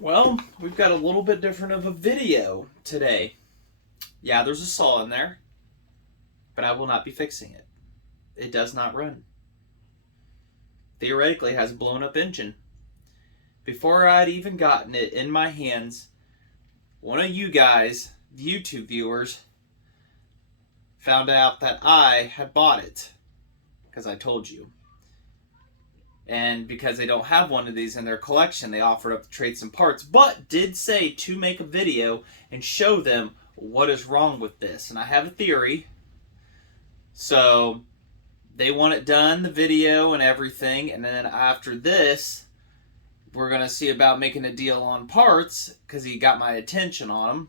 Well, we've got a little bit different of a video today. Yeah, there's a saw in there, but I will not be fixing it. It does not run. Theoretically, it has a blown up engine. Before I'd even gotten it in my hands, one of you guys, the YouTube viewers, found out that I had bought it, because I told you. And because they don't have one of these in their collection, they offered up to trade some parts, but did say to make a video and show them what is wrong with this. And I have a theory. So they want it done, the video and everything, and then after this, we're going to see about making a deal on parts, because he got my attention on them,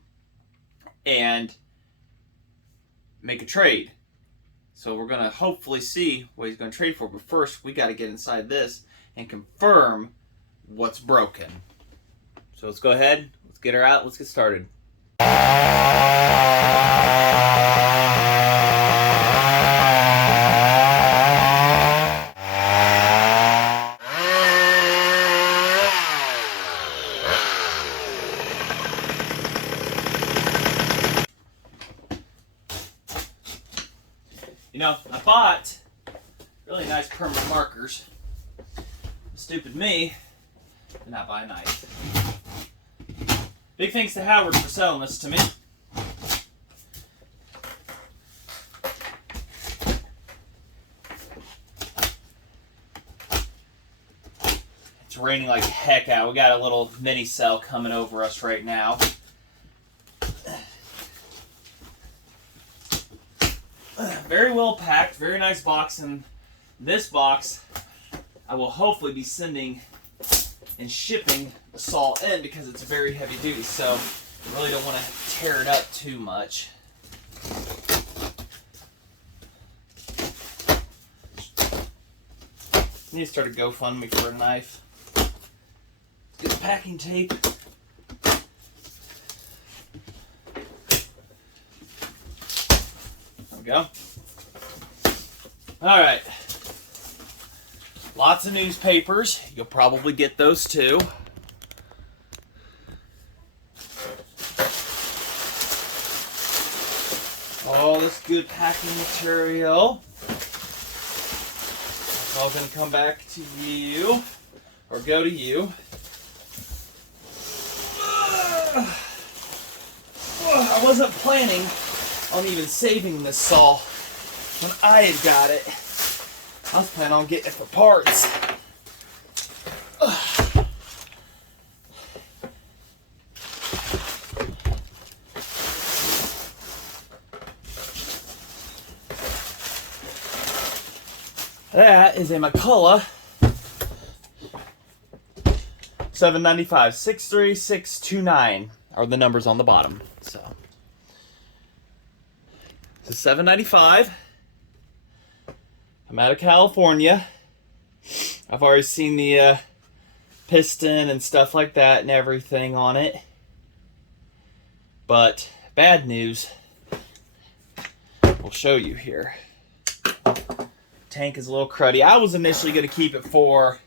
and make a trade. So we're going to hopefully see what he's going to trade for. But first, we got to get inside this and confirm what's broken. So let's go ahead. Let's get her out. Let's get started. You know, I bought really nice permanent markers. Stupid me did not buy a knife. Big thanks to Howard for selling this to me. It's raining like heck out. We got a little mini cell coming over us right now. Very well packed, very nice box, and this box I will hopefully be sending and shipping the saw in because it's very heavy duty, so I really don't want to tear it up too much. I need to start a GoFundMe for a knife. Get the packing tape. There we go. Alright. Lots of newspapers. You'll probably get those too. All this good packing material. It's all going to come back to you, or go to you. I wasn't planning on even saving this saw when I had got it. I was planning on getting it for parts. That is a McCulloch 795 63629 are the numbers on the bottom. So this is $7.95. I'm out of California. I've already seen the piston and stuff like that and everything on it. But bad news, we'll show you here. Tank is a little cruddy. I was initially going to keep it for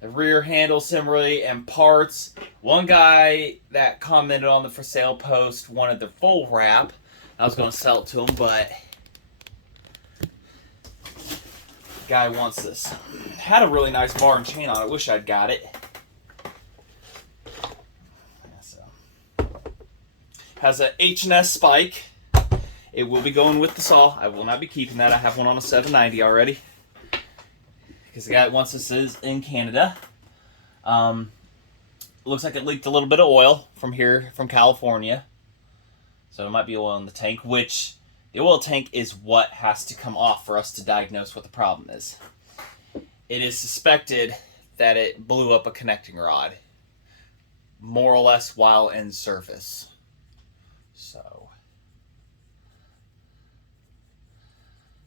the rear handle assembly and parts. One guy that commented on the for sale post wanted the full wrap. I was going to sell it to him, but guy wants this. Had a really nice bar and chain on it. Wish I'd got it. Has a H&S spike. It will be going with the saw. I will not be keeping that. I have one on a 790 already. Because the guy that wants this is in Canada. Looks like it leaked a little bit of oil from here, from California. So it might be oil in the tank, which the oil tank is what has to come off for us to diagnose what the problem is. It is suspected that it blew up a connecting rod, more or less while in service. So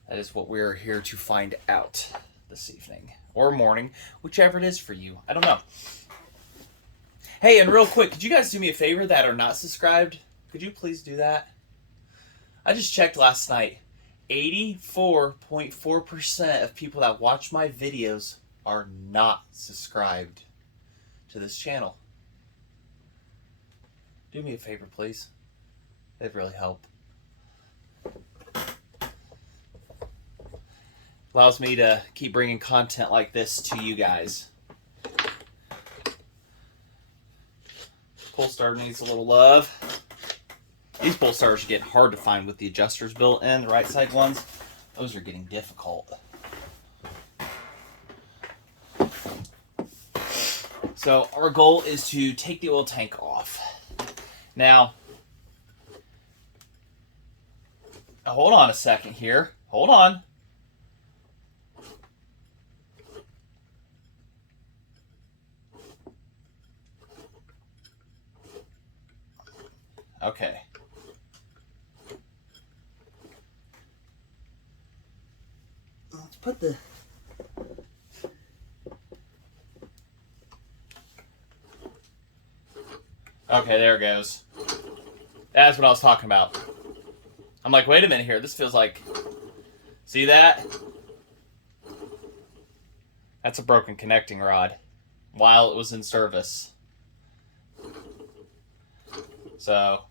that is what we're here to find out this evening, or morning, whichever it is for you. I don't know. Hey, and real quick, could you guys do me a favor that are not subscribed? Could you please do that? I just checked last night. 84.4% of people that watch my videos are not subscribed to this channel. Do me a favor, please. It'd really help. Allows me to keep bringing content like this to you guys. Pull starter needs a little love. These pull starters are getting hard to find with the adjusters built in, the right side ones. Those are getting difficult. So our goal is to take the oil tank off. Now, hold on a second here. Hold on. Okay. Let's put the... Okay, there it goes. That's what I was talking about. I'm like, wait a minute here. This feels like... See that? That's a broken connecting rod while it was in service. So,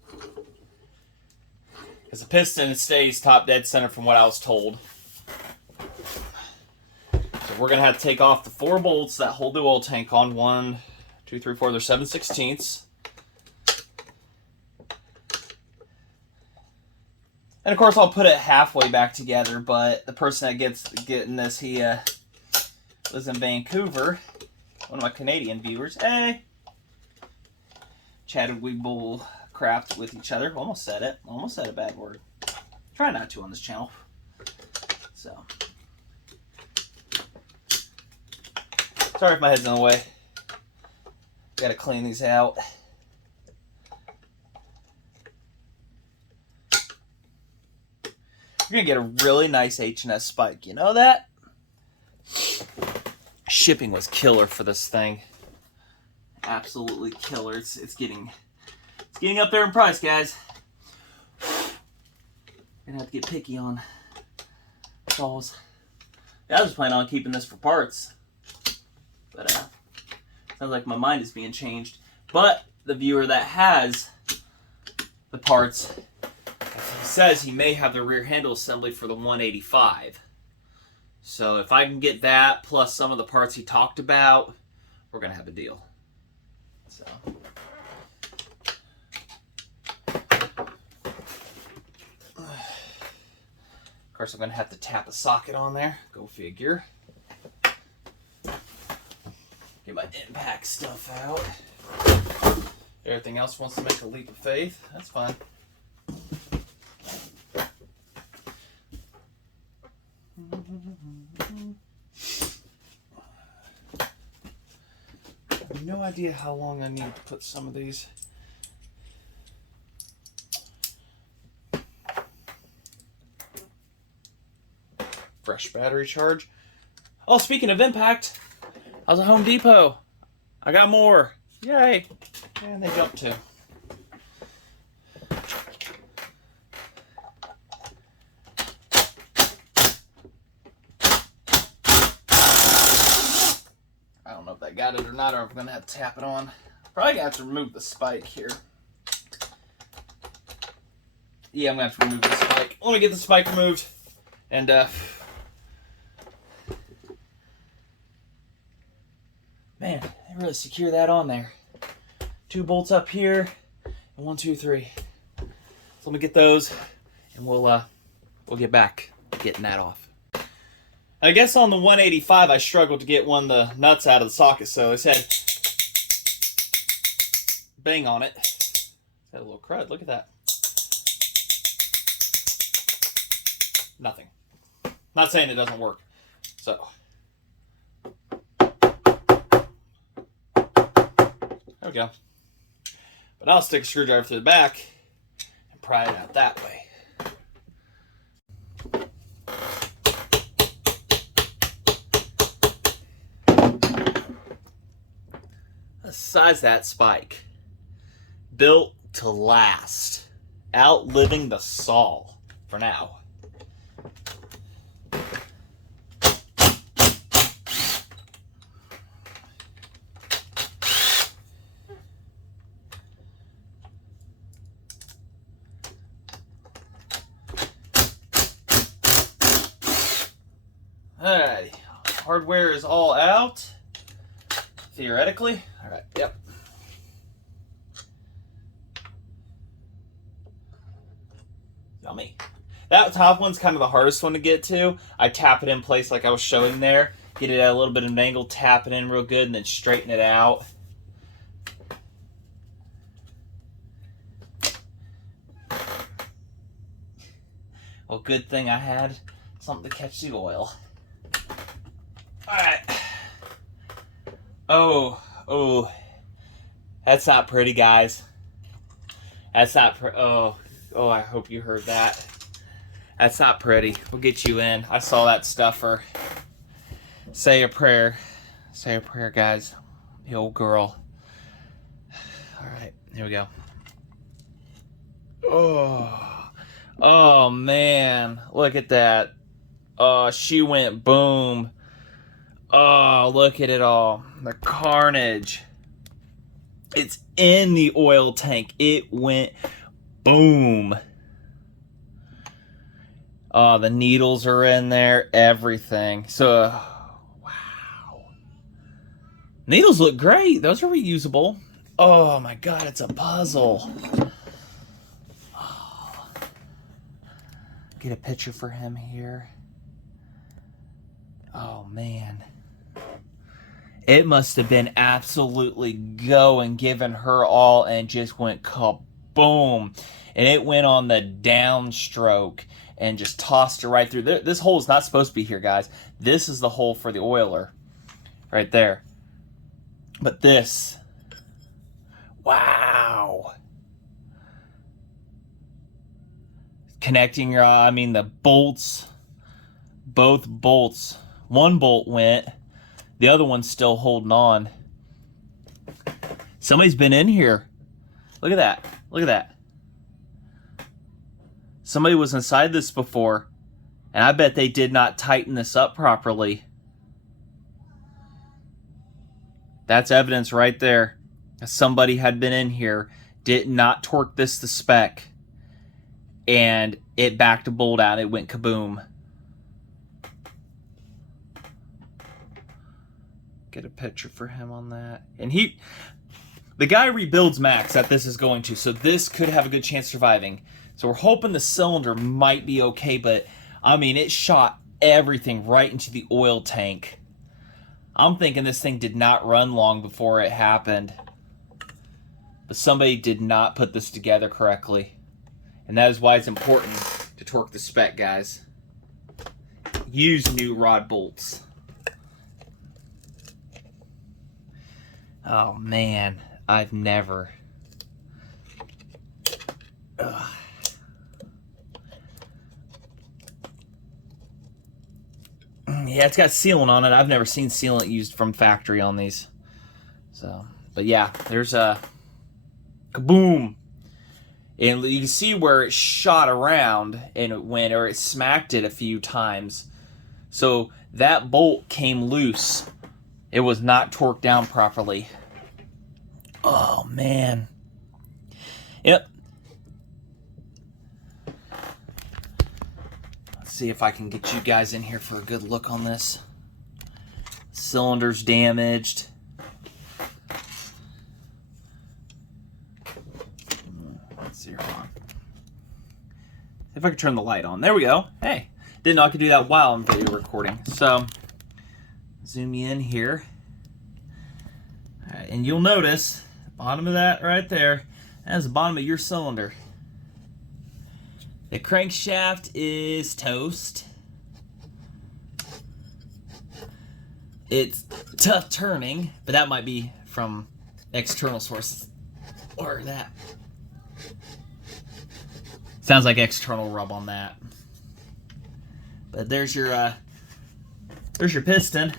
because the piston stays top dead center from what I was told. So we're going to have to take off the 4 bolts that hold the oil tank on. 1, 2, 3, 4. They're 7/16. And of course I'll put it halfway back together, but the person that getting this, he was in Vancouver. One of my Canadian viewers. Hey! Chatted we bull crapped with each other. Almost said it. Almost said a bad word. Try not to on this channel. So. Sorry if my head's in the way. Gotta clean these out. You're gonna get a really nice H&S spike. You know that? Shipping was killer for this thing. Absolutely killer. It's getting up there in price, guys. Gonna have to get picky on saws. Yeah, I was planning on keeping this for parts, but sounds like my mind is being changed. But the viewer that has the parts, he says he may have the rear handle assembly for the 185. So if I can get that plus some of the parts he talked about, we're gonna have a deal. So. Of course, I'm going to have to tap a socket on there. Go figure. Get my impact stuff out. Everything else wants to make a leap of faith. That's fine. I have no idea how long I need to put some of these. Fresh battery charge. Oh, speaking of impact, I was at Home Depot. I got more. Yay. And they jumped too. I don't know if that got it or not, or I'm going to have to tap it on. Probably going to have to remove the spike here. Yeah, I'm going to have to remove the spike. Let me get the spike removed. And, man, they really secure that on there. 2 bolts up here, and 1, 2, 3. So let me get those, and we'll get back to getting that off. I guess on the 185, I struggled to get one of the nuts out of the socket, so I said, bang on it. It's got a little crud. Look at that. Nothing. Not saying it doesn't work. So. There we go. But I'll stick a screwdriver through the back and pry it out that way. Let's size that spike. Built to last. Outliving the saw for now. Alrighty. Hardware is all out. Theoretically. Alright, yep. Yummy. That top one's kind of the hardest one to get to. I tap it in place like I was showing there. Get it at a little bit of an angle, tap it in real good, and then straighten it out. Well, good thing I had something to catch the oil. Alright. Oh. That's not pretty, guys. That's not pretty. Oh, I hope you heard that. That's not pretty. We'll get you in. I saw that stuffer. Say a prayer. Say a prayer, guys. The old girl. Alright, here we go. Oh, man. Look at that. Oh, she went boom. Oh, look at it all. The carnage. It's in the oil tank. It went boom. Oh, the needles are in there. Everything. So, wow. Needles look great. Those are reusable. Oh, my God. It's a puzzle. Oh. Get a picture for him here. Oh, man. It must have been absolutely going, giving her all, and just went kaboom. And it went on the downstroke and just tossed her right through. This hole is not supposed to be here, guys. This is the hole for the oiler. Right there. But this. Wow. Connecting your, the bolts. Both bolts. One bolt went. The other one's still holding on. Somebody's been in here. Look at that. Look at that. Somebody was inside this before, and I bet they did not tighten this up properly. That's evidence right there. Somebody had been in here, did not torque this to spec, and it backed a bolt out. It went kaboom. Get a picture for him on that. And the guy rebuilds Max that this is going to, so this could have a good chance of surviving. So we're hoping the cylinder might be okay, but it shot everything right into the oil tank. I'm thinking this thing did not run long before it happened. But somebody did not put this together correctly. And that is why it's important to torque the spec, guys. Use new rod bolts. Oh, man. I've never... Ugh. Yeah, it's got sealant on it. I've never seen sealant used from factory on these. So, but yeah, there's a kaboom. And you can see where it shot around and it went, or it smacked it a few times. So that bolt came loose. It was not torqued down properly. Oh, man. Yep. Let's see if I can get you guys in here for a good look on this. Cylinder's damaged. Let's see, hold on. If I could turn the light on. There we go. Hey, didn't know I could do that while I'm video recording. So, zoom you in here. All right, and you'll notice, bottom of that right there, that's the bottom of your cylinder. The crankshaft is toast. It's tough turning, but that might be from external sources. Or that. Sounds like external rub on that. But there's your piston.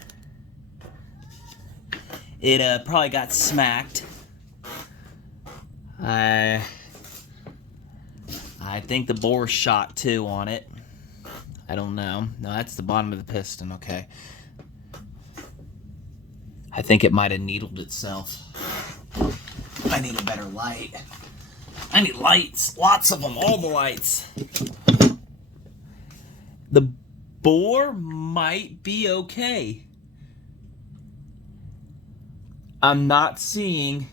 It probably got smacked. I think the bore shot too on it. I don't know. No, that's the bottom of the piston. Okay. I think it might have needled itself. I need a better light. I need lights. Lots of them. All the lights. The bore might be okay. I'm not seeing...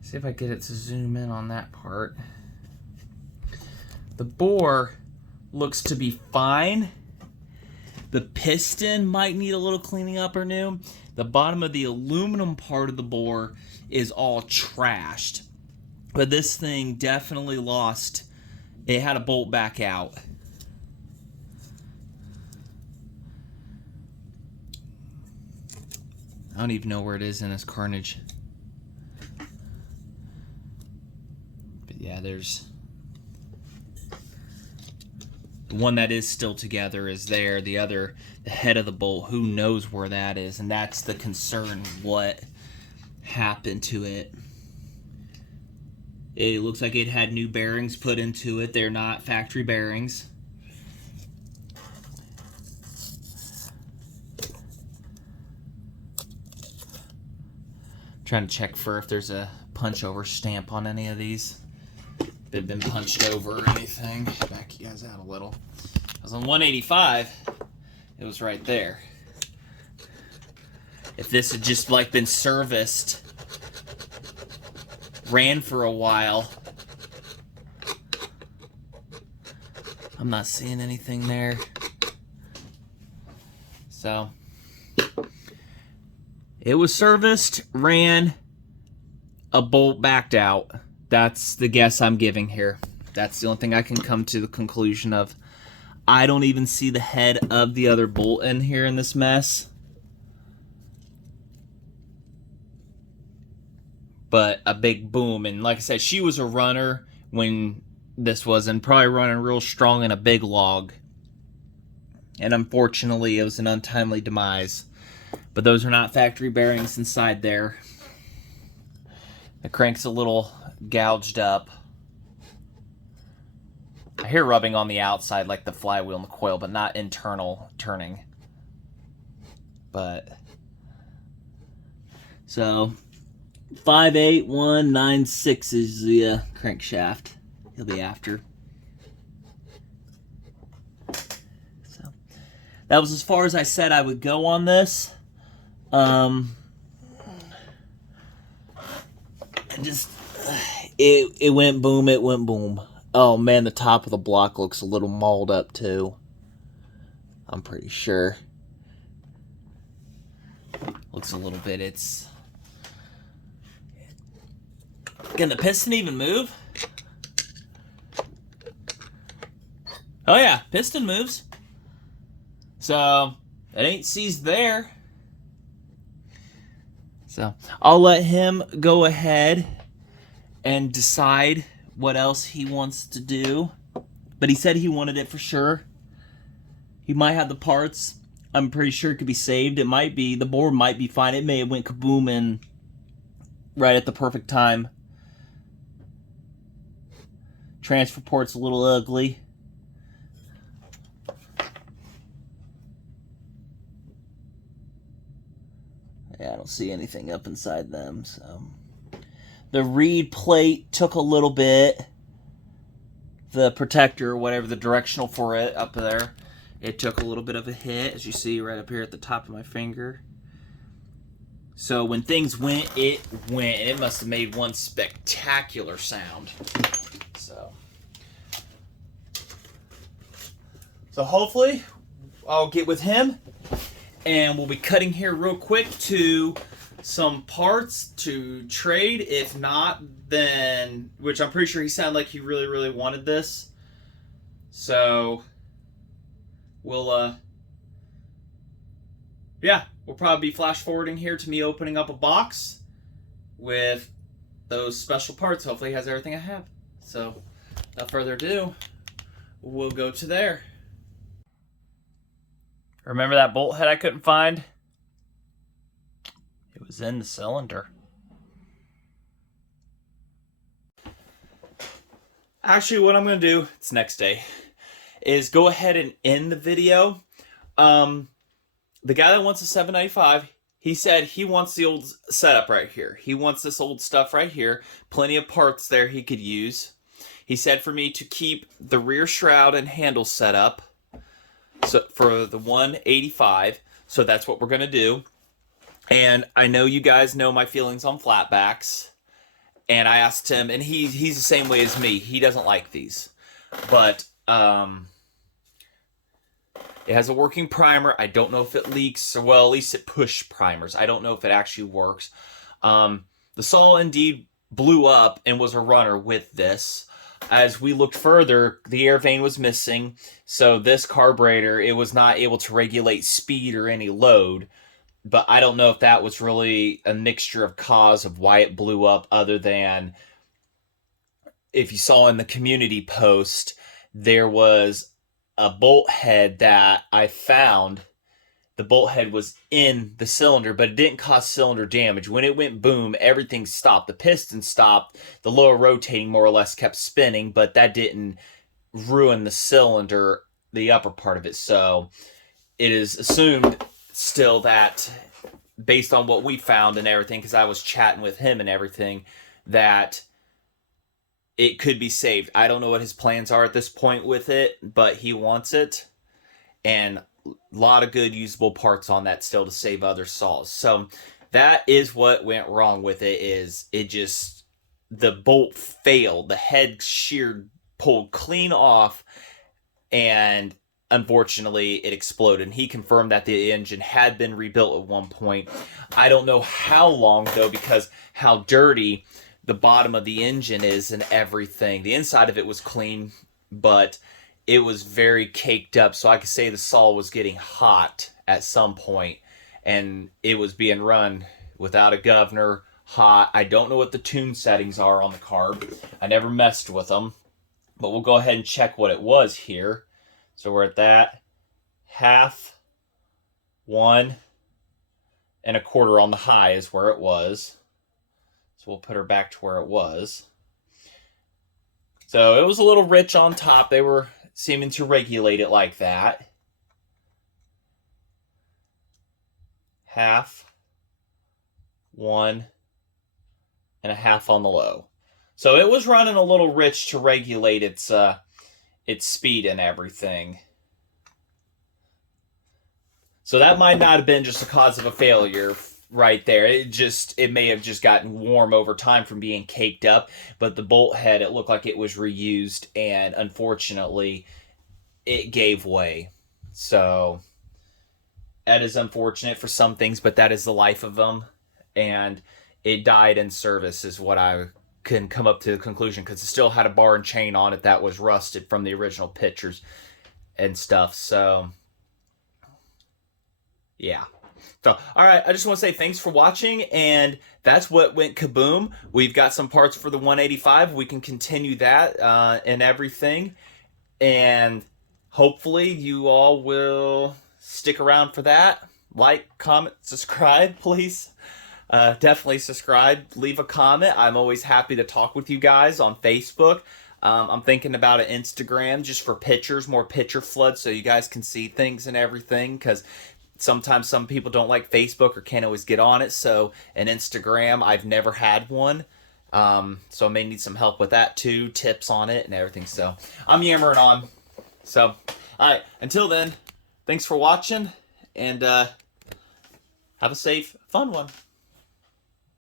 See if I get it to zoom in on that part. The bore looks to be fine. The piston might need a little cleaning up or new. The bottom of the aluminum part of the bore is all trashed. But this thing definitely lost. It had a bolt back out. I don't even know where it is in this carnage. But yeah, there's... The one that is still together is there. The other, the head of the bolt, who knows where that is. And that's the concern, what happened to it. It looks like it had new bearings put into it. They're not factory bearings. Trying to check for if there's a punch over stamp on any of these. If they've been punched over or anything. Back you guys out a little. I was on 185. It was right there. If this had just like been serviced, ran for a while, I'm not seeing anything there. So it was serviced, ran, a bolt backed out. That's the guess I'm giving here. That's the only thing I can come to the conclusion of. I don't even see the head of the other bolt in here in this mess. But a big boom. And like I said, she was a runner when this was, and probably running real strong in a big log. And unfortunately, it was an untimely demise. But those are not factory bearings inside there. The crank's a little gouged up. I hear rubbing on the outside like the flywheel and the coil, but not internal turning. But so 58196 is the crankshaft he'll be after. So that was as far as I said I would go on this. It went boom, it went boom. Oh man, the top of the block looks a little mauled up too. I'm pretty sure. Looks a little bit, it's... Can the piston even move? Oh yeah, piston moves. So, it ain't seized there. So, I'll let him go ahead and decide what else he wants to do. But he said he wanted it for sure. He might have the parts. I'm pretty sure it could be saved. It might be. The board might be fine. It may have went kaboom in right at the perfect time. Transfer port's a little ugly. Yeah, I don't see anything up inside them, so... The reed plate took a little bit. The protector, whatever, the directional for it up there, it took a little bit of a hit, as you see right up here at the top of my finger. So when things went, it went. It must have made one spectacular sound. So hopefully I'll get with him and we'll be cutting here real quick to some parts to trade. If not, then, which I'm pretty sure he sounded like he really, really wanted this. So we'll, yeah, we'll probably be flash forwarding here to me opening up a box with those special parts. Hopefully he has everything I have. So without further ado, we'll go to there. Remember that bolt head I couldn't find? It was in the cylinder. Actually, what I'm going to do, it's next day, is go ahead and end the video. The guy that wants a 795, he said he wants the old setup right here. He wants this old stuff right here. Plenty of parts there he could use. He said for me to keep the rear shroud and handle set up so for the 185. So that's what we're going to do. And I know you guys know my feelings on flatbacks. And I asked him, and he's the same way as me. He doesn't like these. But it has a working primer. I don't know if it leaks. Well, at least it push primers. I don't know if it actually works. The saw indeed blew up and was a runner with this. As we looked further, the air vane was missing. So this carburetor, it was not able to regulate speed or any load. But I don't know if that was really a mixture of cause of why it blew up, other than if you saw in the community post, there was a bolt head that I found. The bolt head was in the cylinder, but it didn't cause cylinder damage. When it went boom, everything stopped. The piston stopped. The lower rotating more or less kept spinning, but that didn't ruin the cylinder, the upper part of it. So it is assumed still that, based on what we found and everything, because I was chatting with him and everything, that it could be saved. I don't know what his plans are at this point with it, but he wants it. And a lot of good usable parts on that still to save other saws. So that is what went wrong with it. Is it just, the bolt failed. The head sheared, pulled clean off, and unfortunately it exploded. And he confirmed that the engine had been rebuilt at one point. I don't know how long though, because how dirty the bottom of the engine is and everything. The inside of it was clean, but it was very caked up. So I could say the saw was getting hot at some point, and it was being run without a governor, hot. I don't know what the tune settings are on the carb. I never messed with them, but we'll go ahead and check what it was here. So we're at that 1/2, 1 1/4 on the high is where it was. So we'll put her back to where it was. So it was a little rich on top. They were seeming to regulate it like that. 1/2, 1 1/2 on the low. So it was running a little rich to regulate its speed and everything. So that might not have been just a cause of a failure right there. It may have just gotten warm over time from being caked up, but the bolt head, it looked like it was reused, and unfortunately it gave way. So that is unfortunate for some things, but that is the life of them, and it died in service is what I can come up to the conclusion, because it still had a bar and chain on it that was rusted from the original pictures and stuff. So yeah. So, all right, I just want to say thanks for watching, and that's what went kaboom. We've got some parts for the 185. We can continue that and everything, and hopefully you all will stick around for that. Like, comment, subscribe, please. Definitely subscribe, leave a comment. I'm always happy to talk with you guys on Facebook. I'm thinking about an Instagram just for pictures, more picture flood, so you guys can see things and everything, because sometimes some people don't like Facebook or can't always get on it. So an Instagram, I've never had one. So I may need some help with that too, tips on it and everything. So I'm yammering on. So, all right, until then, thanks for watching, and have a safe, fun one.